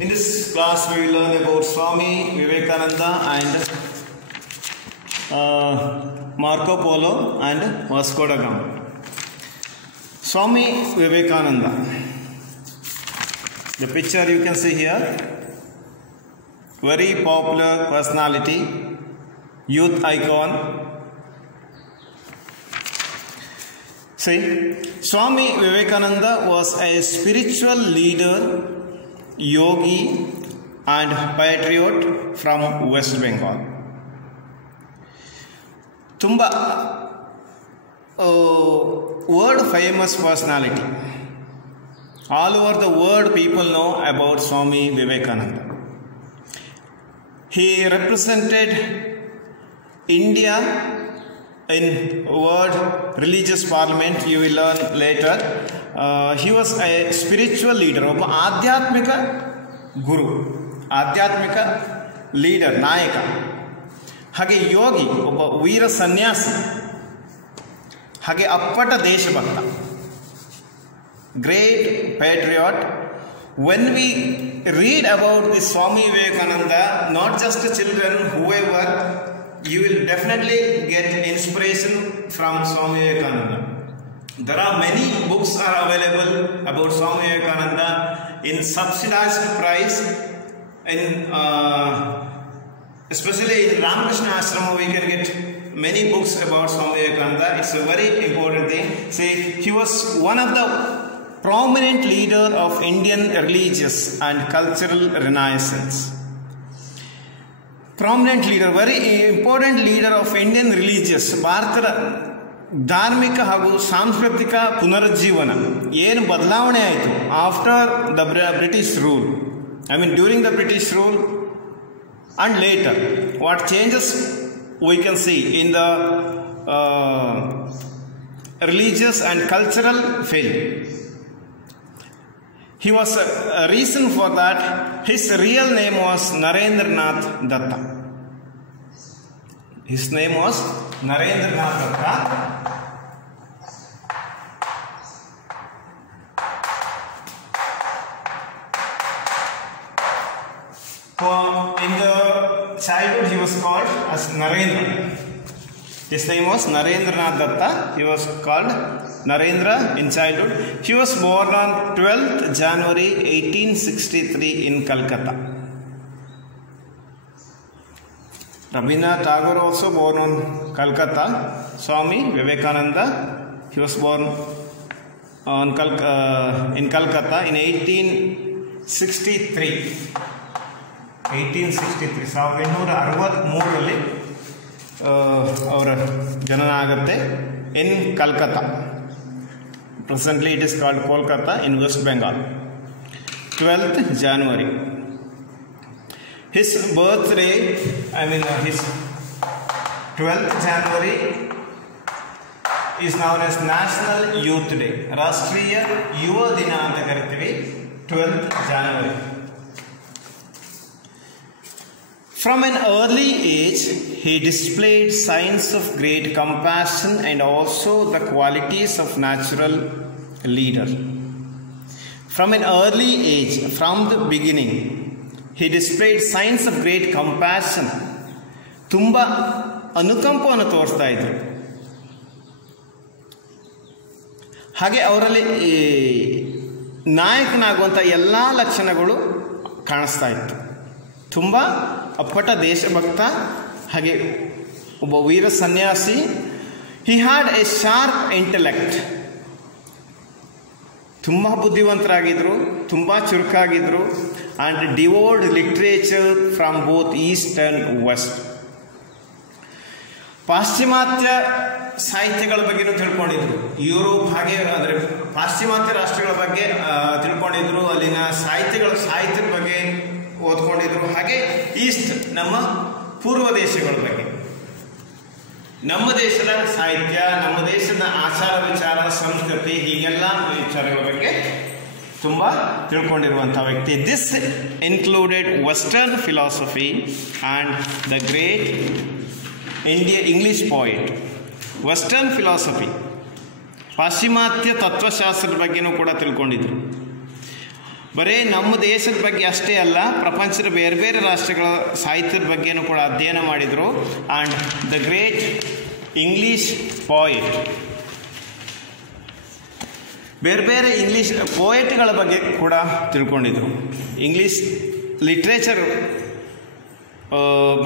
In this class, we will learn about Swami Vivekananda and Marco Polo and Vasco da Gama. Swami Vivekananda. The picture you can see here. Very popular personality, youth icon. See, Swami Vivekananda was a spiritual leader, yogi and patriot from West Bengal. Tumba world famous personality. All over the world people know about Swami Vivekananda. He represented India in World Religious Parliament. You will learn later. He was a spiritual leader, Adhyatmika Guru, Adhyatmika leader, Nayaka. Hage yogi, Veera Sannyasi. Hage Appata Deshabhakta, great patriot. When we read about this Swami Vivekananda, not just the children, whoever, you will definitely get inspiration from Swami Vivekananda. There are many books are available about Swami Vivekananda in subsidized price. In especially in Ramakrishna Ashrama, we can get many books about Swami Vivekananda. It's a very important thing. See, he was one of the prominent leader of Indian religious and cultural renaissance. Prominent leader, very important leader of Indian religious. Bharata ಧಾರ್ಮಿಕ ಹಾಗೂ ಸಾಂಸ್ಕೃತಿಕ ಪುನರುಜ್ಜೀವನ ಏನು ಬದಲಾವಣೆ ಆಯಿತು after the British rule, I mean during the British rule and later, what changes we can see in the religious and cultural field. He was a reason for that. His real name was Narendranath Datta. His name was Narendranath Datta. In the childhood, he was called as Narendra. His name was Narendranath Datta. He was called Narendra in childhood. He was born on 12th January 1863 in Calcutta. Rabindranath Tagore also born on Calcutta. Swami Vivekananda, he was born on in Calcutta in 1863. 1863, 1863 ಅವರ ಜನನ ಆಗುತ್ತೆ in Calcutta. Presently it is called Kolkata in West Bengal. 12th January. His birthday, his 12th January is known as National Youth Day. ರಾಷ್ಟ್ರೀಯ ಯುವ ದಿನ ಅಂತ ಕರಿತೀವಿ 12th January. From an early age, he displayed signs of great compassion and also the qualities of natural leader. From an early age, from the beginning, he displayed signs of great compassion. Tumba anukampavannu ತೋರಿಸ್ತಾ ಇದ್ರು. ಹಾಗೆ ಅವರಲ್ಲಿ ನಾಯಕನಾಗುವಂಥ ಎಲ್ಲ ಲಕ್ಷಣಗಳು ಕಾಣಿಸ್ತಾ ಇತ್ತು. ತುಂಬ ಅಪ್ಪಟ ದೇಶಭಕ್ತ, ಹಾಗೆ ಒಬ್ಬ ವೀರ ಸನ್ಯಾಸಿ. He had a sharp intellect. ತುಂಬ ಬುದ್ಧಿವಂತರಾಗಿದ್ದರು, ತುಂಬ ಚುರುಕಾಗಿದ್ದರು. And devoured literature from both east and west. ಪಾಶ್ಚಿಮಾತ್ಯ ಸಾಹಿತ್ಯಗಳ ಬಗ್ಗೆನೂ ತಿಳ್ಕೊಂಡಿದ್ರು. ಯುರೋಪ್ ಹಾಗೆ ಅಂದರೆ ಪಾಶ್ಚಿಮಾತ್ಯ ರಾಷ್ಟ್ರಗಳ ಬಗ್ಗೆ ತಿಳ್ಕೊಂಡಿದ್ರು. ಅಲ್ಲಿನ ಸಾಹಿತ್ಯದ ಬಗ್ಗೆ ಓದ್ಕೊಂಡಿದ್ರು. ಹಾಗೆ ಈಸ್ಟ್ ನಮ್ಮ ಪೂರ್ವ ದೇಶಗಳ ಬಗ್ಗೆ, ನಮ್ಮ ದೇಶದ ಸಾಹಿತ್ಯ, ನಮ್ಮ ದೇಶದ ಆಚಾರ ವಿಚಾರ, ಸಂಸ್ಕೃತಿ, ಹೀಗೆಲ್ಲ ವಿಚಾರಗಳ ಬಗ್ಗೆ ತುಂಬ ತಿಳ್ಕೊಂಡಿರುವಂಥ ವ್ಯಕ್ತಿ. This included western philosophy and the great English poet. Western philosophy, ಪಾಶ್ಚಿಮಾತ್ಯ ತತ್ವಶಾಸ್ತ್ರದ ಬಗ್ಗೆನೂ ಕೂಡ ತಿಳ್ಕೊಂಡಿದ್ರು. ಬರೀ ನಮ್ಮ ದೇಶದ ಬಗ್ಗೆ ಅಷ್ಟೇ ಅಲ್ಲ, ಪ್ರಪಂಚದ ಬೇರೆ ಬೇರೆ ರಾಷ್ಟ್ರಗಳ ಸಾಹಿತ್ಯದ ಬಗ್ಗೆನೂ ಕೂಡ ಅಧ್ಯಯನ ಮಾಡಿದರು. And the great English poet, ಬೇರೆ ಬೇರೆ ಇಂಗ್ಲೀಷ್ ಪೋಯೆಟ್ಗಳ ಬಗ್ಗೆ ಕೂಡ ತಿಳ್ಕೊಂಡಿದ್ರು. ಇಂಗ್ಲೀಷ್ ಲಿಟ್ರೇಚರ್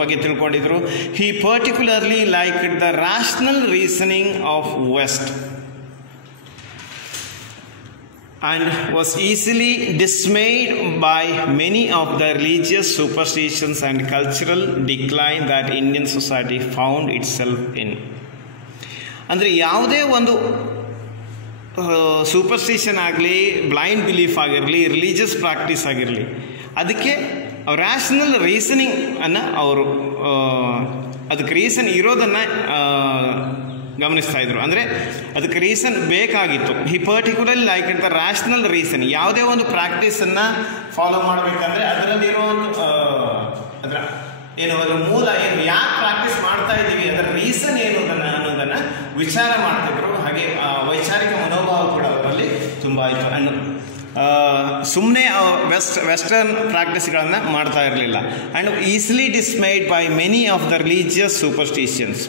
ಬಗ್ಗೆ ತಿಳ್ಕೊಂಡಿದ್ರು. He particularly like the rational reasoning of west and was easily dismayed by many of the religious superstitions and cultural decline that Indian society found itself in. ಅಂದರೆ ಯಾವುದೇ ಒಂದು superstition ಆಗಲಿ, blind belief ಆಗಿರಲಿ, religious practice ಆಗಿರಲಿ, ಅದಕ್ಕೆ rational reasoning ಅನ್ನು ಅವರು ಅದಕ್ಕೆ ರೀಸನ್ ಇರೋದನ್ನು ಗಮನಿಸ್ತಾ ಇದ್ರು. ಅಂದರೆ ಅದಕ್ಕೆ ರೀಸನ್ ಬೇಕಾಗಿತ್ತು. He particularly like it the rational reason. ಯಾವುದೇ ಒಂದು ಪ್ರಾಕ್ಟೀಸನ್ನು ಫಾಲೋ ಮಾಡಬೇಕಂದ್ರೆ ಅದರಲ್ಲಿರೋ ಅದರ ಏನು ಅದರ ಮೂಲ ಏನು, ಯಾಕೆ ಪ್ರಾಕ್ಟೀಸ್ ಮಾಡ್ತಾ ಇದ್ದೀವಿ, ಅದರ ರೀಸನ್ ಏನು ಅನ್ನೋದನ್ನು ವಿಚಾರ ಮಾಡ್ತಿದ್ರು. ಹಾಗೆ ವೈಚಾರಿಕ ಮನೋಭಾವ ಕೂಡ ಅವರಲ್ಲಿ ತುಂಬ ಇತ್ತು. ಅನ್ನು ಸುಮ್ಮನೆ ವೆಸ್ಟರ್ನ್ ಪ್ರಾಕ್ಟೀಸ್ಗಳನ್ನು ಮಾಡ್ತಾ ಇರಲಿಲ್ಲ. And easily dismayed by many of the religious superstitions.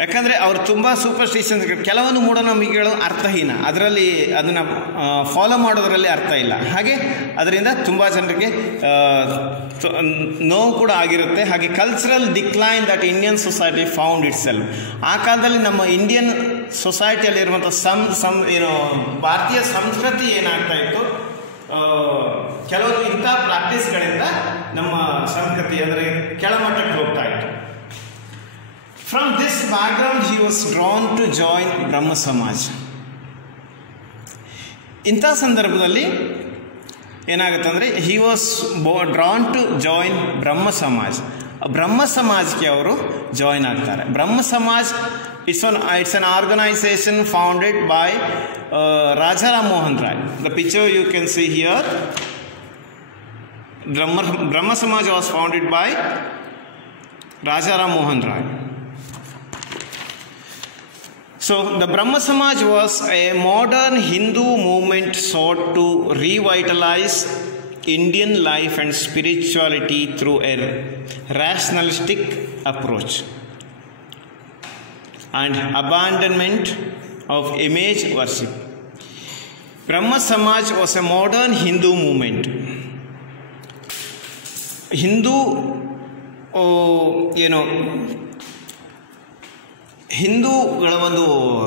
ಯಾಕಂದರೆ ಅವರು ತುಂಬ ಸೂಪರ್ಸ್ಟಿಷನ್ಸ್, ಕೆಲವೊಂದು ಮೂಢನಂಬಿಕೆಗಳು ಅರ್ಥಹೀನ, ಅದರಲ್ಲಿ ಅದನ್ನು ಫಾಲೋ ಮಾಡೋದರಲ್ಲಿ ಅರ್ಥ ಇಲ್ಲ. ಹಾಗೆ ಅದರಿಂದ ತುಂಬ ಜನರಿಗೆ ನೋವು ಕೂಡ ಆಗಿರುತ್ತೆ. ಹಾಗೆ cultural decline that Indian society found it self. ಆ ಕಾಲದಲ್ಲಿ ನಮ್ಮ ಇಂಡಿಯನ್ ಸೊಸೈಟಿಯಲ್ಲಿರುವಂಥ ಏನು ಭಾರತೀಯ ಸಂಸ್ಕೃತಿ ಏನಾಗ್ತಾ ಇತ್ತು, ಕೆಲವೊಂದು ಇಂಥ ಪ್ರಾಕ್ಟೀಸ್ಗಳಿಂದ ನಮ್ಮ ಸಂಸ್ಕೃತಿ ಅಂದರೆ ಕೆಳಮಟ್ಟಕ್ಕೆ ಹೋಗ್ತಾ ಇತ್ತು. From this background, he was drawn to join ಬ್ರಹ್ಮ ಸಮಾಜ. ಇಂಥ ಸಂದರ್ಭದಲ್ಲಿ ಏನಾಗುತ್ತಂದರೆ he was drawn to join ಬ್ರಹ್ಮ ಸಮಾಜ. ಬ್ರಹ್ಮ ಸಮಾಜಕ್ಕೆ ಅವರು ಜಾಯಿನ್ ಆಗ್ತಾರೆ. ಬ್ರಹ್ಮ Samaj it's an organization founded by Rajaram Mohan Rai. The picture you can see here. Brahma Samaj was founded by Rajaram Mohan Rai. So the Brahma Samaj was a modern Hindu movement sought to revitalize Indian life and spirituality through a rationalistic approach and abandonment of image worship. Brahma Samaj was a modern Hindu movement. Hindu, ಹಿಂದೂಗಳ ಒಂದು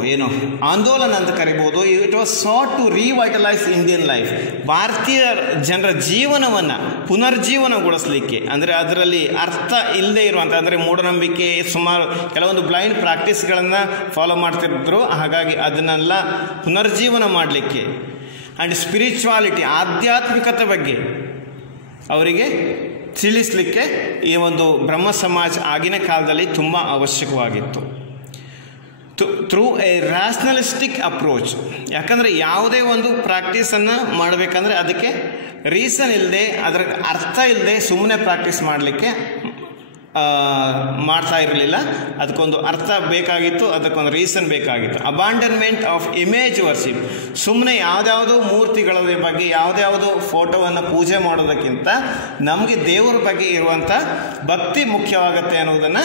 ಏನು ಆಂದೋಲನ ಅಂತ ಕರಿಬೋದು. It was sought to revitalise Indian life. ಭಾರತೀಯ ಜನರ ಜೀವನವನ್ನು ಪುನರ್ಜೀವನಗೊಳಿಸಲಿಕ್ಕೆ, ಅಂದರೆ ಅದರಲ್ಲಿ ಅರ್ಥ ಇಲ್ಲದೆ ಇರುವಂಥ, ಅಂದರೆ ಮೂಢನಂಬಿಕೆ, ಸುಮಾರು ಕೆಲವೊಂದು ಬ್ಲೈಂಡ್ ಪ್ರಾಕ್ಟೀಸ್ಗಳನ್ನು ಫಾಲೋ ಮಾಡ್ತಿದ್ರು. ಹಾಗಾಗಿ ಅದನ್ನೆಲ್ಲ ಪುನರ್ಜೀವನ ಮಾಡಲಿಕ್ಕೆ ಆ್ಯಂಡ್ ಸ್ಪಿರಿಚುವಾಲಿಟಿ, ಆಧ್ಯಾತ್ಮಿಕತೆ ಬಗ್ಗೆ ಅವರಿಗೆ ತಿಳಿಸಲಿಕ್ಕೆ ಈ ಒಂದು ಬ್ರಹ್ಮ ಸಮಾಜ ಆಗಿನ ಕಾಲದಲ್ಲಿ ತುಂಬ ಅವಶ್ಯಕವಾಗಿತ್ತು. Through a rationalistic approach. ಯಾಕಂದರೆ ಯಾವುದೇ ಒಂದು ಪ್ರಾಕ್ಟೀಸನ್ನು ಮಾಡಬೇಕಂದ್ರೆ ಅದಕ್ಕೆ ರೀಸನ್ ಇಲ್ಲದೆ, ಅದರ ಅರ್ಥ ಇಲ್ಲದೆ ಸುಮ್ಮನೆ ಪ್ರಾಕ್ಟೀಸ್ ಮಾಡಲಿಕ್ಕೆ ಮಾಡ್ತಾ ಇರಲಿಲ್ಲ. ಅದಕ್ಕೊಂದು ಅರ್ಥ ಬೇಕಾಗಿತ್ತು, ಅದಕ್ಕೊಂದು ರೀಸನ್ ಬೇಕಾಗಿತ್ತು. ಅಬಾಂಡನ್ಮೆಂಟ್ ಆಫ್ ಇಮೇಜ್ ವರ್ಶಿಪ್. ಸುಮ್ಮನೆ ಯಾವುದ್ಯಾವುದೋ ಮೂರ್ತಿಗಳ ಬಗ್ಗೆ, ಯಾವುದ್ಯಾವುದೋ ಫೋಟೋವನ್ನು ಪೂಜೆ ಮಾಡೋದಕ್ಕಿಂತ ನಮಗೆ ದೇವರ ಬಗ್ಗೆ ಇರುವಂಥ ಭಕ್ತಿ ಮುಖ್ಯವಾಗುತ್ತೆ ಅನ್ನೋದನ್ನು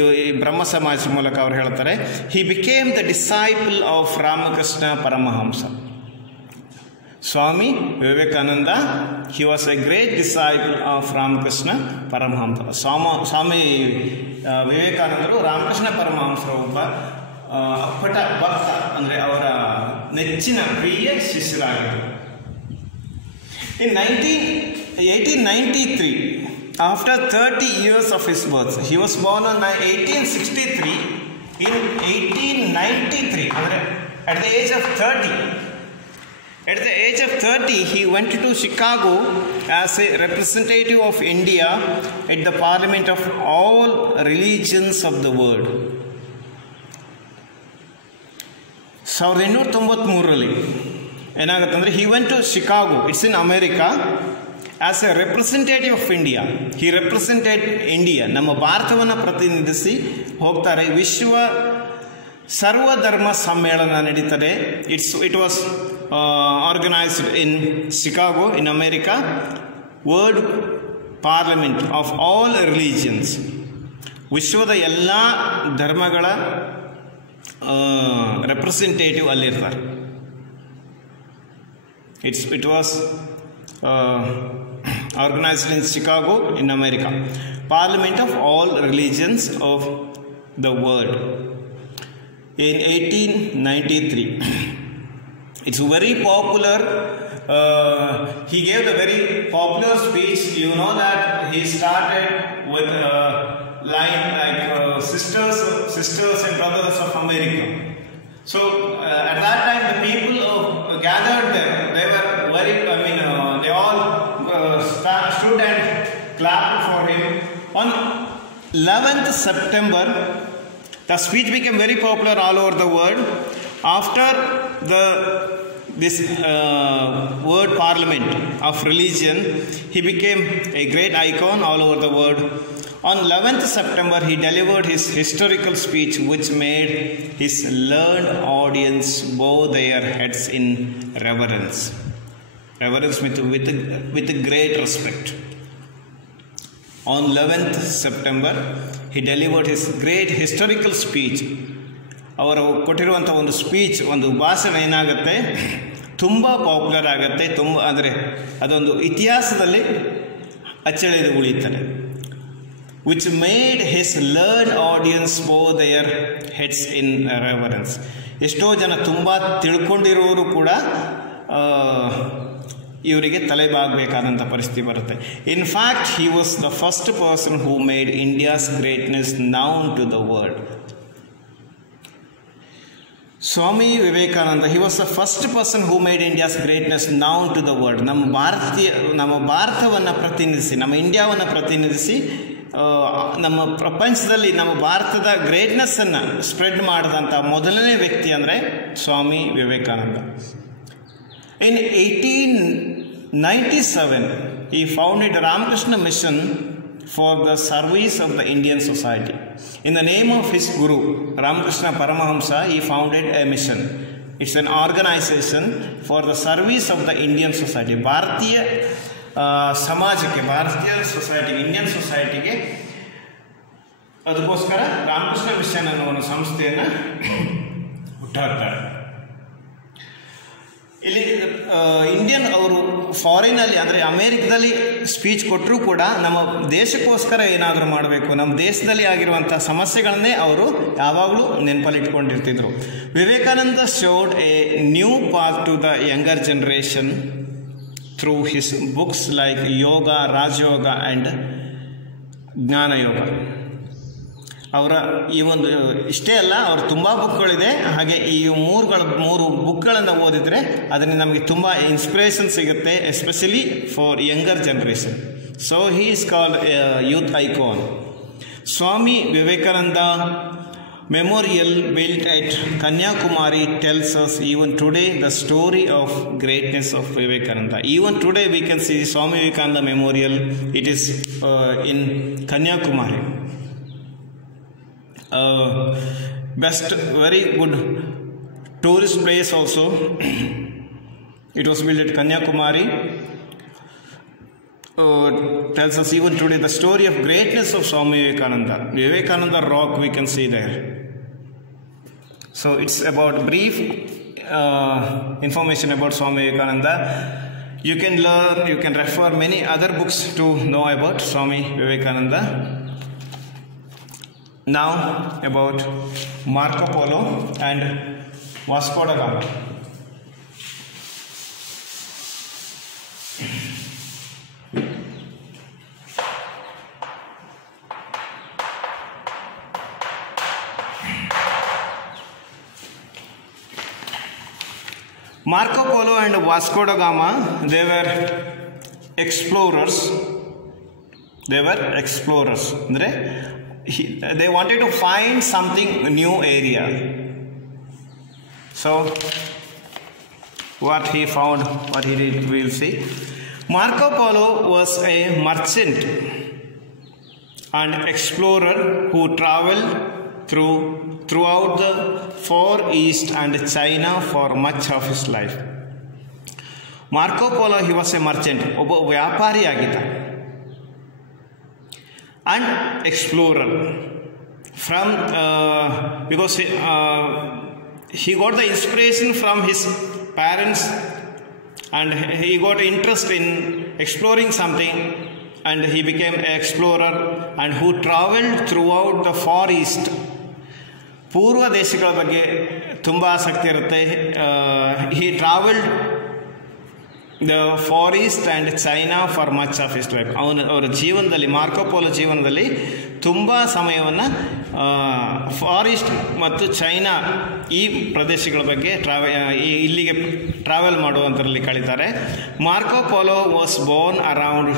ಈ ಬ್ರಹ್ಮ ಸಮಾಜ ಮೂಲಕ ಅವರು ಹೇಳ್ತಾರೆ. ಹಿ became the disciple of Ramakrishna Paramahamsa. Swami Vivekananda, he was a great disciple of Ramakrishna Paramahamsa. Swami ವಿವೇಕಾನಂದರು ರಾಮಕೃಷ್ಣ ಪರಮಹಂಸರು ಒಬ್ಬ ಅಪ್ಪಟ ಭಕ್ತ, ಅಂದರೆ ಅವರ ನೆಚ್ಚಿನ ಪ್ರಿಯ ಶಿಷ್ಯರಾಗಿದ್ದರು. In 1893, after 30 years of his birth, he was born on 1863. In 1893, ಅಂದರೆ at the age of 30, at the age of 30, he went to Chicago as a representative of India at the Parliament of all religions of the world. 1893 ಏನಾಗುತ್ತಂದರೆ he went to Chicago, it's in America, as a representative of India. He represented India, ನಮ್ಮ ಭಾರತವನ್ನು ಪ್ರತಿನಿಧಿಸಿ ಹೋಗ್ತಾರೆ. ವಿಶ್ವ ಸರ್ವಧರ್ಮ ಸಮ್ಮೇಳನ ನಡೀತದೆ. It was organized in Chicago in America, World Parliament of all religions. ವಿಶ್ವದ ಎಲ್ಲ ಧರ್ಮಗಳ representative ಅಲ್ಲಿರ್ತಾರೆ. It was organized in Chicago in America. Parliament of all religions of the world in 1893. It's very popular. He gave a very popular speech. You know that he started with a line like sisters and brothers of America. So at that time the people gathered there. They were very, they all stood and clapped for him. On 11th September, the speech became very popular all over the world. After this World Parliament of Religion, he became a great icon all over the world. On 11th September, he delivered his historical speech, which made his learned audience bow their heads in reverence. Reverence with great respect. On 11th September, he delivered his great historical speech. ಅವರು ಕೊಟ್ಟಿರುವಂಥ ಒಂದು speech, ಒಂದು ಭಾಷಣ ಏನಾಗುತ್ತೆ, ತುಂಬ popular ಆಗುತ್ತೆ, ತುಂಬ ಅಂದರೆ ಅದೊಂದು ಇತಿಹಾಸದಲ್ಲಿ ಅಚ್ಚಳಿದು ಉಳಿತಾರೆ. which made his learned audience bow their heads in reverence. ಎಷ್ಟೋ ಜನ ತುಂಬ ತಿಳ್ಕೊಂಡಿರೋರು ಕೂಡ ಇವರಿಗೆ ತಲೆಬಾಗಬೇಕಾದಂಥ ಪರಿಸ್ಥಿತಿ ಬರುತ್ತೆ. In fact he was the first person who made India's greatness known to the world. Swami Vivekananda, he was the first person who made India's greatness known to the world. ನಮ್ಮ ಭಾರತವನ್ನು ಪ್ರತಿನಿಧಿಸಿ, ನಮ್ಮ ಇಂಡಿಯಾವನ್ನು ಪ್ರತಿನಿಧಿಸಿ ನಮ್ಮ ಪ್ರಪಂಚದಲ್ಲಿ ನಮ್ಮ ಭಾರತದ ಗ್ರೇಟ್ನೆಸ್ಸನ್ನು ಸ್ಪ್ರೆಡ್ ಮಾಡಿದಂಥ ಮೊದಲನೇ ವ್ಯಕ್ತಿ ಅಂದರೆ Swami Vivekananda. In 1897, he founded Ramakrishna Mission for the service of the Indian society. In the name of his Guru, Ramakrishna Paramahamsa, he founded a mission. It's an organization for the service of the Indian society. ಭಾರತೀಯ ಸಮಾಜಕ್ಕೆ, ಭಾರತೀಯ ಸೊಸೈಟಿಗೆ, Indian ಸೊಸೈಟಿಗೆ, ಅದಕ್ಕೋಸ್ಕರ Ramakrishna mission ಅನ್ನೋ ಒಂದು ಸಂಸ್ಥೆಯನ್ನು ಹುಟ್ಟಾಕ್ತಾರೆ. ಇಲ್ಲಿ ಇಂಡಿಯನ್ ಅವರು ಫಾರಿನಲ್ಲಿ ಅಂದರೆ ಅಮೇರಿಕದಲ್ಲಿ ಸ್ಪೀಚ್ ಕೊಟ್ಟರೂ ಕೂಡ ನಮ್ಮ ದೇಶಕ್ಕೋಸ್ಕರ ಏನಾದರೂ ಮಾಡಬೇಕು, ನಮ್ಮ ದೇಶದಲ್ಲಿ ಆಗಿರುವಂಥ ಸಮಸ್ಯೆಗಳನ್ನೇ ಅವರು ಯಾವಾಗಲೂ ನೆನಪಲ್ಲಿಟ್ಕೊಂಡಿರ್ತಿದ್ರು. Vivekananda showed a new path to the younger generation through his books like yoga, Rajayoga and ಜ್ಞಾನಯೋಗ. ಅವರ ಈ ಒಂದು ಇಷ್ಟೇ ಅಲ್ಲ, ಅವ್ರ ತುಂಬ ಬುಕ್ಗಳಿದೆ. ಹಾಗೆ ಈ ಮೂರು ಬುಕ್ಗಳನ್ನು ಓದಿದರೆ ಅದರಿಂದ ನಮಗೆ ತುಂಬ ಇನ್ಸ್ಪಿರೇಷನ್ ಸಿಗುತ್ತೆ, especially for younger generation. So he is called youth icon. Swami Vivekananda Memorial built at Kanyakumari tells us even today the story of greatness of Vivekananda. Even today we can see Swami Vivekananda Memorial. It is in Kanyakumari. Best, very good tourist place also. It was built at Kanyakumari. Tells us even today the story of greatness of Swami Vivekananda. Vivekananda rock we can see there. So it's about brief information about Swami Vivekananda. You can learn, you can refer many other books to know about Swami Vivekananda. Now about Marco Polo and Vasco da Gama. Marco Polo and Vasco da Gama, they were explorers. Andre, they wanted to find something new area. So what he found, what he did, we'll see. Marco Polo was a merchant and explorer who traveled throughout the Far East and China for much of his life. Marco Polo he was a merchant, ಒಬ್ಬ ವ್ಯಾಪಾರಿಯಾಗಿದ್ದ. And explorer from because he got the inspiration from his parents and he got interest in exploring something, and he became an explorer and who traveled throughout the Far East. ಪೂರ್ವ ದೇಶಗಳ ಬಗ್ಗೆ ತುಂಬ ಆಸಕ್ತಿ ಇರುತ್ತೆ. he traveled the Far East and China for much of his life. ಅವರ ಜೀವನದಲ್ಲಿ, Marco polo ಜೀವನದಲ್ಲಿ ತುಂಬ ಸಮಯವನ್ನು ಫಾರ್ ಈಸ್ಟ್ ಮತ್ತು ಚೈನಾ ಈ ಪ್ರದೇಶಗಳ ಬಗ್ಗೆ ಇಲ್ಲಿಗೆ ಟ್ರಾವೆಲ್ ಮಾಡುವಂಥರಲ್ಲಿ ಕಳೀತಾರೆ. Marco Polo was born around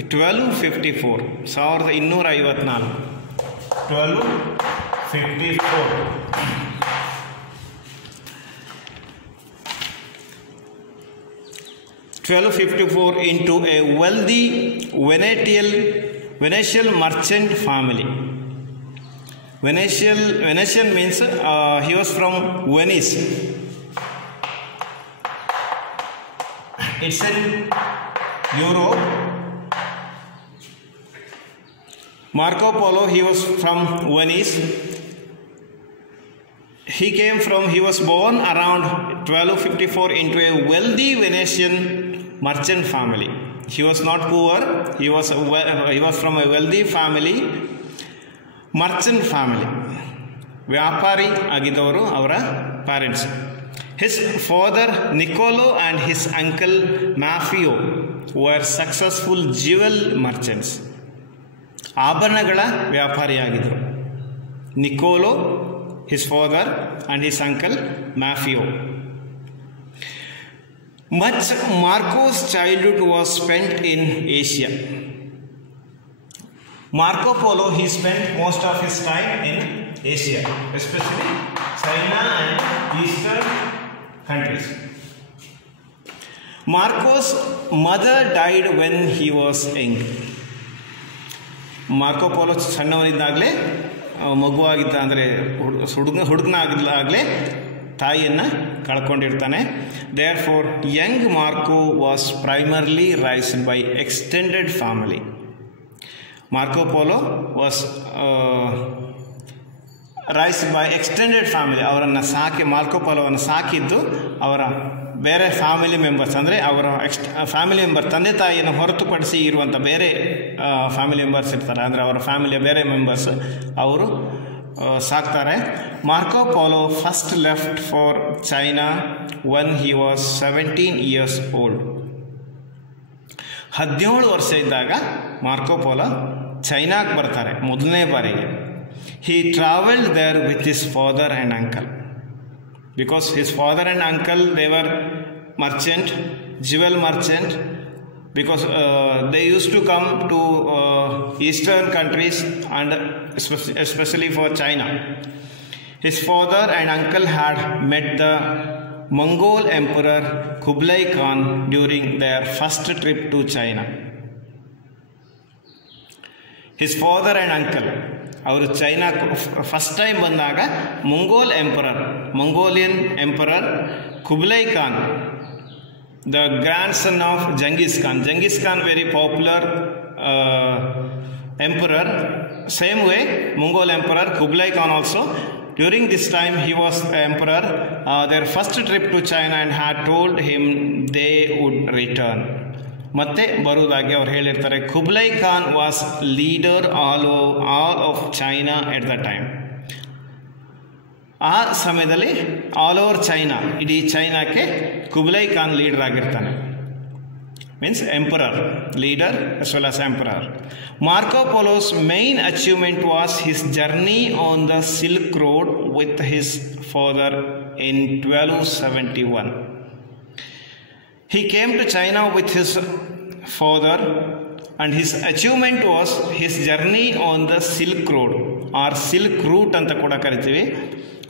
1254, 1254. 1254 into a wealthy Venetian merchant family. Venetian means he was from Venice. It's in Europe. Marco Polo, he was from Venice. He was born around 1254 into a wealthy Venetian merchant family. He was not poor. He was from a wealthy family, merchant family. ವ್ಯಾಪಾರಿ ಆಗಿದ್ದವರು ಅವರ parents. His father Niccolo and his uncle Maffeo were successful jewel merchants. ಆಭರಣಗಳ ವ್ಯಾಪಾರಿಯಾಗಿದ್ದರು. Niccolo, his father, and his uncle Maffeo. Much Marco's childhood was spent in Asia. Marco Polo, he spent most of his time in Asia, especially China and Eastern countries. Marco's mother died when he was young. Marco Polo ಸಣ್ಣವನಿದ್ದಾಗಲೇ, ಮಗುವಾಗಿದ್ದ ಅಂದರೆ ಹುಡುಗನಾಗಿದ್ದಾಗಲೇ ತಾಯಿಯನ್ನು ಕಳ್ಕೊಂಡಿರ್ತಾನೆ. Therefore young Marco was primarily raised by extended family. Marco Polo was raised by extended family. Marco ಪೋಲೋವನ್ನು ಸಾಕಿದ್ದು ಅವರ ಬೇರೆ ಫ್ಯಾಮಿಲಿ ಮೆಂಬರ್ಸ್, ಅಂದರೆ ಅವರ ಫ್ಯಾಮಿಲಿ ಮೆಂಬರ್, ತಂದೆ ತಾಯಿಯನ್ನು ಹೊರತುಪಡಿಸಿ ಇರುವಂಥ ಬೇರೆ ಫ್ಯಾಮಿಲಿ ಮೆಂಬರ್ಸ್ ಇರ್ತಾರೆ, ಅಂದರೆ ಅವರ ಫ್ಯಾಮಿಲಿಯ ಬೇರೆ ಮೆಂಬರ್ಸ್ ಅವರು ಸಾಕ್ತಾರೆ. Marco polo first left for China when he was 17 years old. 17 ವರ್ಷ ಇದ್ದಾಗ ಮಾರ್ಕೋ ಪೋಲೋ ಚೈನಾಗೆ ಬರ್ತಾರೆ ಮೊದಲನೇ ಬಾರಿಗೆ. He traveled there with his father and uncle. Because his father and uncle, they were jewel merchant, because they used to come to eastern countries and especially for China. His father and uncle had met the Mongol emperor Kublai Khan during their first trip to China. His father and uncle, ಅವರು China first time ಬಂದಾಗ Mongolian emperor Kublai Khan, the grandson of Genghis Khan, very popular emperor. Same way, Mongol emperor Kublai Khan also, during this time he was emperor, their first trip to China, and had told him they would return. ಮತ್ತೆ ಬರುವುದಾಗಿ ಅವ್ರು ಹೇಳಿರ್ತಾರೆ. Kublai Khan was leader all of China at the time. ಆ ಸಮಯದಲ್ಲಿ all over China, ಇಡೀ ಚೈನಾಕ್ಕೆ Kublai Khan leader ಆಗಿರ್ತಾನೆ. means emperor, leader as well as emperor. Marco Polo's main achievement was his journey on the Silk Road with his father in 1271. He came to China with his father, and his achievement was his journey on the Silk Road or Silk Route anta kuda kariತೀವಿ,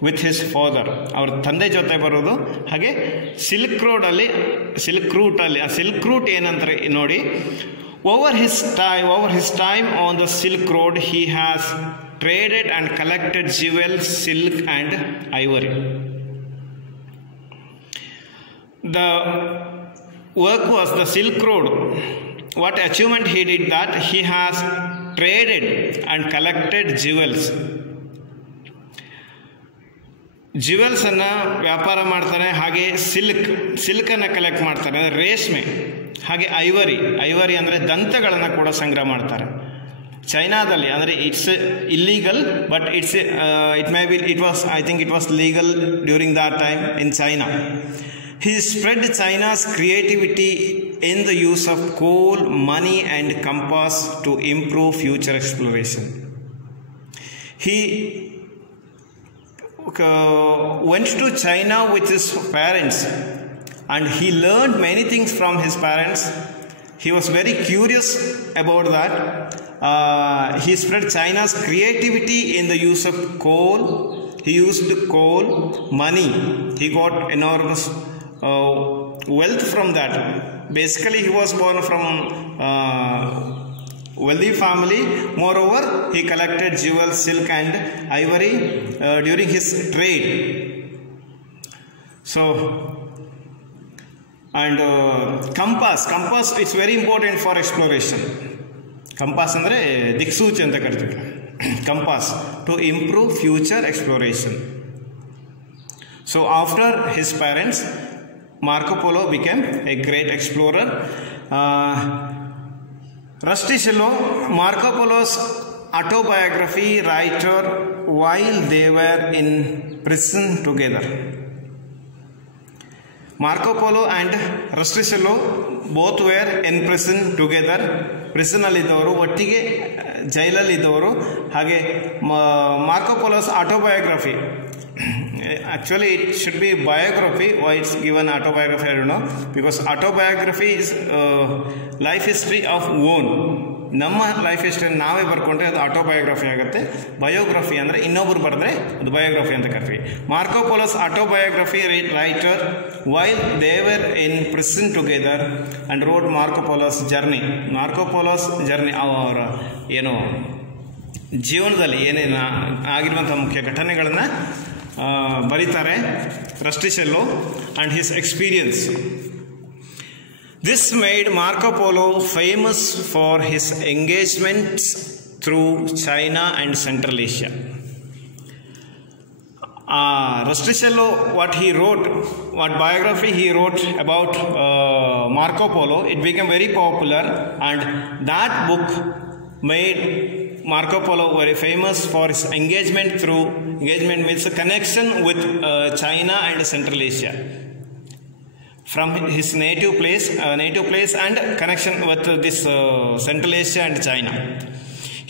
with his father, ಅವ್ರ ತಂದೆ ಜೊತೆ ಬರೋದು. ಹಾಗೆ silk ರೂಟಲ್ಲಿ ಆ silk root ಏನಂತಾರೆ ನೋಡಿ. Over his time on the silk road he has traded and collected jewels, silk and ivory. The work was the Silk Road. What achievement he did that he has traded and collected jewels. Jewels ಅನ್ನ ವ್ಯಾಪಾರ ಮಾಡ್ತಾನೆ, ಹಾಗೆ silk ಅನ್ನ collect ಮಾಡ್ತಾರೆ, ರೇಷ್ಮೆ, ಹಾಗೆ ivory ಅಂದರೆ ದಂತಗಳನ್ನು ಕೂಡ ಸಂಗ್ರಹ ಮಾಡ್ತಾರೆ. ಚೈನಾದಲ್ಲಿ ಅಂದರೆ it's illegal, but it was legal during that time in China. He spread China's creativity in the use of coal, money and compass to improve future exploration. He went to China with his parents and he learned many things from his parents. He was very curious about that. He spread China's creativity in the use of coal. He used coal, money. He got enormous wealth from that. Basically he was born from wealthy family. Moreover, he collected jewels, silk and ivory during his trade. So, and compass is very important for exploration. Compass andre ದಿಕ್ಸೂಚಿ ಅಂತ ಕರಿತೀವಿ. Compass to improve future exploration. So after his parents, Marco Polo became a great explorer. Rustichello, Marco Polo's autobiography writer while they were in prison together. Marco Polo and Rustichello both were in prison together. Prison ಅಲ್ಲಿದ್ದವರು, ಒಟ್ಟಿಗೆ ಜೈಲಲ್ಲಿದ್ದವರು. ಹಾಗೆ Marco Polo's autobiography, actually it should be biography. Why it's given autobiography I don't know, because autobiography is life history of own. ನಮ್ಮ life history ನಾವೇ ಬರ್ಕೊಂಡ್ರೆ ಅದು autobiography ಆಗುತ್ತೆ. Biography ಅಂದರೆ ಇನ್ನೊಬ್ಬರು ಬರೆದ್ರೆ ಅದು ಬಯೋಗ್ರಫಿ ಅಂತ ಕರಿತೀವಿ. Marco Polo's autobiography writer while they were in prison together and wrote Marco Polo's journey. Marco Polo's journey ಅವರ ಏನು ಜೀವನದಲ್ಲಿ ಏನೇನು ಆಗಿರುವಂಥ ಮುಖ್ಯ ಘಟನೆಗಳನ್ನು ಬರೀತಾರೆ ರಸ್ಟಿಸೆಲ್ಲೋ and his experience. This made Marco Polo famous for his engagements through China and Central Asia. Rustichello, what biography he wrote about Marco Polo, it became very popular, and that book made Marco Polo very famous for his engagement means a connection with China and Central Asia. From his native place and connection with this Central Asia and China.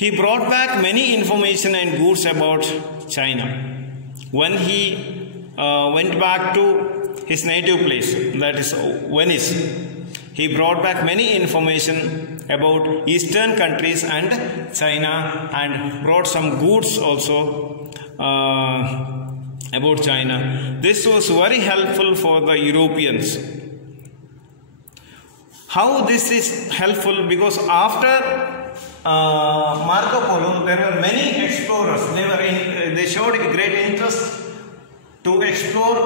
He brought back many information and goods about China. When he went back to his native place, that is Venice, he brought back many information about Eastern countries and China, and brought some goods also about China. This was very helpful for the Europeans. How this is helpful? Because after Marco Polo, there were many explorers. They showed a great interest to explore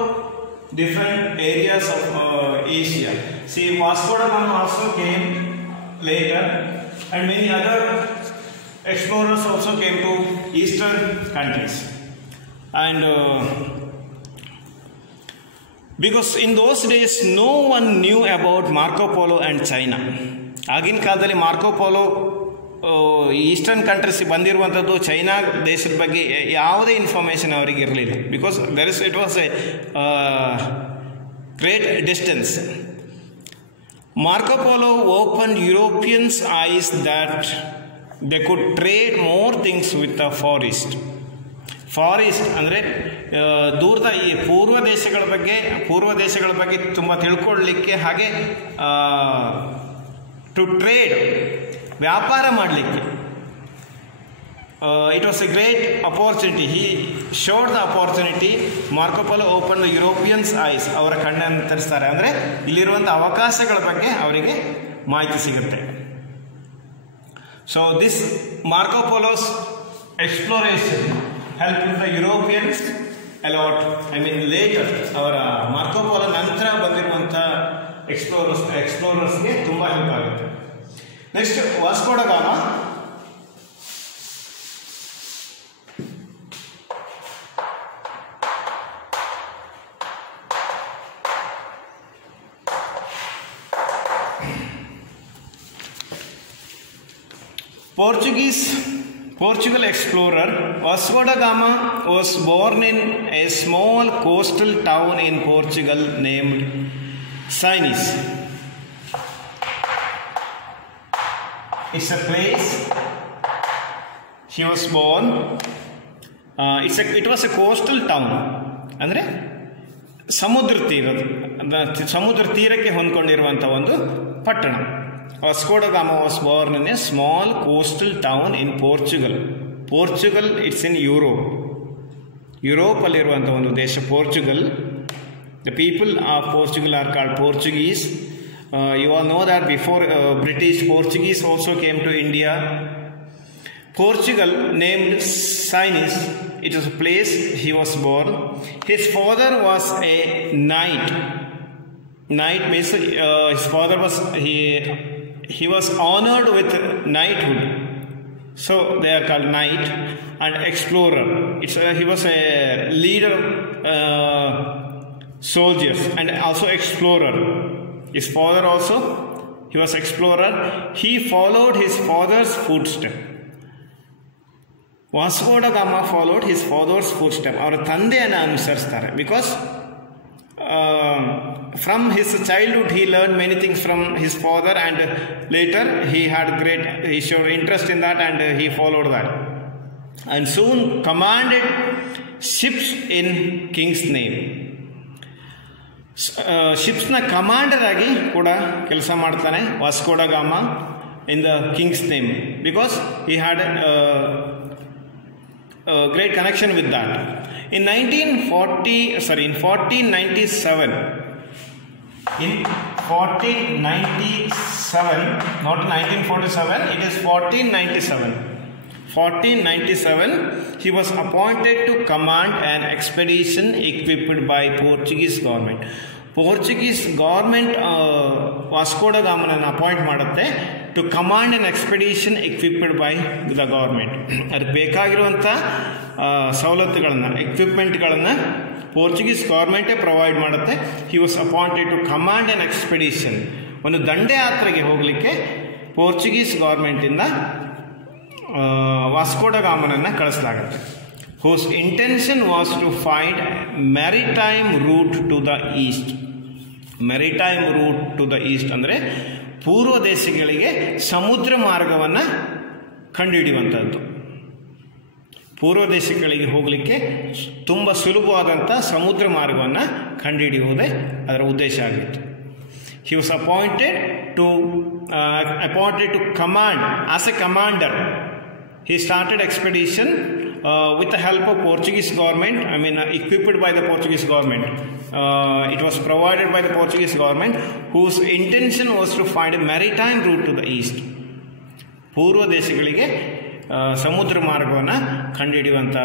different areas of Asia. See, Vasco da Gama also came later, and many other explorers also came to Eastern countries. And because in those days no one knew about Marco Polo and China. ಆಗಿನ ಕಾಲದಲ್ಲಿ Marco polo eastern countries ಬಂದಿರುವಂಥದ್ದು, China ದೇಶದ ಬಗ್ಗೆ ಯಾವುದೇ information ಅವರಿಗೆ ಇರಲಿಲ್ಲ. Because it was A great distance. Marco Polo opened Europeans' eyes that they could trade more things with the Far East ಅಂದರೆ ದೂರದ ಈ ಪೂರ್ವ ದೇಶಗಳ ಬಗ್ಗೆ ತುಂಬ ತಿಳ್ಕೊಳ್ಳಲಿಕ್ಕೆ, ಹಾಗೆ ಟು ಟ್ರೇಡ್ ವ್ಯಾಪಾರ ಮಾಡಲಿಕ್ಕೆ. It was A great opportunity. He showed the opportunity. Marco polo open the Europeans ice, ಅವರ ಕಣ್ಣನ್ನು ತರಿಸ್ತಾರೆ. ಅಂದರೆ ಇಲ್ಲಿರುವಂಥ ಅವಕಾಶಗಳ ಬಗ್ಗೆ ಅವರಿಗೆ ಮಾಹಿತಿ ಸಿಗುತ್ತೆ. So this Marco Polo's exploration helped the Europeans a lot. Later, ಅವರ ಮಾರ್ಕೋ ಪೋಲೋ ನಂತರ ಬಂದಿರುವಂಥ ಎಕ್ಸ್ಪ್ಲೋರರ್ಸ್ಗೆ ತುಂಬ ಹೆಲ್ಪ್ ಆಗುತ್ತೆ. Next Vasco da Gama. Portugal explorer Vasco da Gama was born in a small coastal town in Portugal named Sines. It's a place he was born. It was a coastal town. ಅಂದರೆ ಸಮುದ್ರ ತೀರಕ್ಕೆ ಹೊಂದ್ಕೊಂಡಿರುವಂಥ ಒಂದು ಪಟ್ಟಣ. Vasco da Gama was born in a small coastal town in Portugal. Portugal, it's in Europe. Europe ಅಲ್ಲಿರುವಂಥ ಒಂದು ದೇಶ Portugal. The people of Portugal are called Portuguese. You all know that before British, Portuguese also came to India. Portugal, named Sines, it is a place he was born. His father was a knight. Knight means his father was he was honored with knighthood, so they are called knight. And explorer, he was a leader, soldiers, and also explorer. His father also, he was explorer. He followed his father's footstep. Vasco da Gama followed his father's footstep. ಅವರ ತಂದೆಯನ್ನು ಅನುಸರಿಸ್ತಾರೆ. Because from his childhood he learned many things from his father, and later he showed interest in that, and he followed that, and soon commanded ships in king's name. Ships na commander agi kuda kelasa ಮಾಡ್ತಾನೆ Vasco da Gama in the king's name, because he had a great connection with that. In 1497, not 1947, it is 1497, he was appointed to command an expedition equipped by Portuguese government. Portuguese government Vasco da Gama appoint ಮಾಡುತ್ತೆ to command an expedition equipped by the government. ಅದಕ್ಕೆ ಬೇಕಾಗಿರುವಂಥ ಸವಲತ್ತುಗಳನ್ನು, ಎಕ್ವಿಪ್ಮೆಂಟ್ಗಳನ್ನು Portuguese ಗೌರ್ಮೆಂಟೇ provide ಮಾಡುತ್ತೆ. He was appointed to command an expedition. ಒಂದು ದಂಡಯಾತ್ರೆಗೆ ಹೋಗಲಿಕ್ಕೆ Portuguese ಗೌರ್ಮೆಂಟಿಂದ ವಾಸ್ಕೋ ಡ ಗಾಮನನ್ನು ಕಳಿಸಲಾಗುತ್ತೆ. whose intention was to find maritime route to the east. Maritime route to the east ಅಂದರೆ ಪೂರ್ವ ದೇಶಗಳಿಗೆ ಸಮುದ್ರ ಮಾರ್ಗವನ್ನು ಕಂಡುಹಿಡಿಯುವಂಥದ್ದು. ಪೂರ್ವ ದೇಶಗಳಿಗೆ ಹೋಗಲಿಕ್ಕೆ ತುಂಬ ಸುಲಭವಾದಂಥ ಸಮುದ್ರ ಮಾರ್ಗವನ್ನು ಕಂಡುಹಿಡಿಯುವುದೇ ಅದರ ಉದ್ದೇಶ ಆಗಿತ್ತು. He was appointed to command as a commander. He started expedition with the help of Portuguese government. Equipped by the Portuguese government. It was provided by the Portuguese government, whose intention was to find a maritime route to the east. ಪೂರ್ವ ದೇಶಗಳಿಗೆ ಸಮುದ್ರ ಮಾರ್ಗವನ್ನು ಕಂಡುಹಿಡಿಯುವಂಥ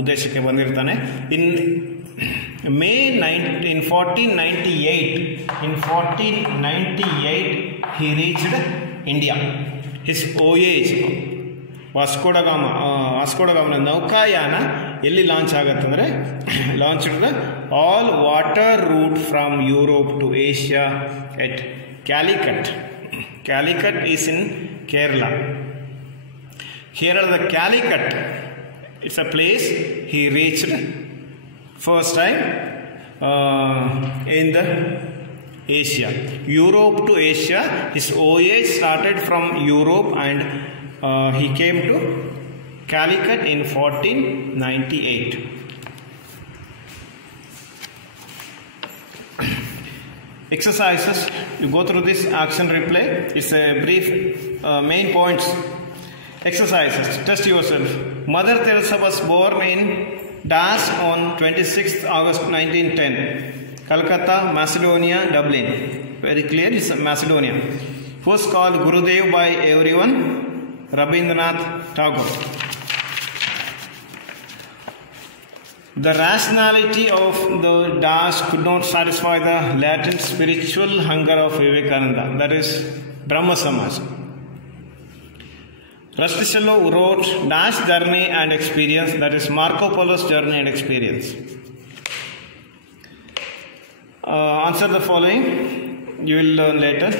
ಉದ್ದೇಶಕ್ಕೆ ಬಂದಿರ್ತಾನೆ. In 1498, he reached India. His voyage, Vasco ಡ ಗಾಮನ ನೌಕಾಯಾನ ಎಲ್ಲಿ launch ಆಗುತ್ತಂದರೆ, launched the all water route from Europe to Asia at Calicut. Calicut is in Kerala. ಕೇರಳದ Calicut, it's a place he reached first time in the Asia. Europe to Asia. His voyage started from Europe and he came to Calicut in 1498. Exercises, you go through this action replay. It's a brief main points. Exercises, test yourself. Mother Teresa was born in Dash on 26th August 1910. Calcutta, Macedonia, Dublin. Very clear, it's Macedonia. First called Gurudev by everyone, Rabindranath Tagore. The rationality of the dash could not satisfy the latent spiritual hunger of Vivekananda, that is Brahma Samaj. Rustichello wrote Dash Journey and Experience, that is Marco Polo's Journey and Experience. Answer the following, you will learn later.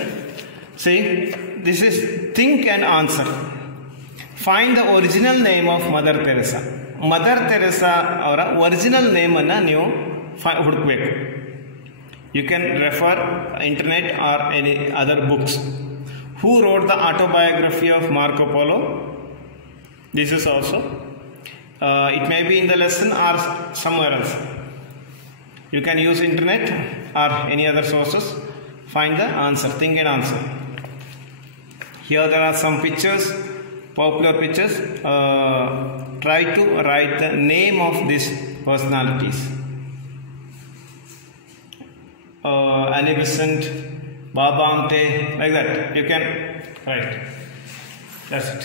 See, this is think and answer. Find the original name of Mother Teresa. Mother Teresa ಅವರ original ನೇಮನ್ನು ನೀವು ಹುಡುಕಬೇಕು. You can refer internet or any other books. Who wrote the autobiography of Marco Polo? This is also. It may be in the lesson or somewhere else. You can use internet or any other sources. Find the answer. Think and answer. Here there are some pictures, popular pictures. Try to write the name of these personalities. Annie Besant, Baba Amte, like that. You can write. That's it.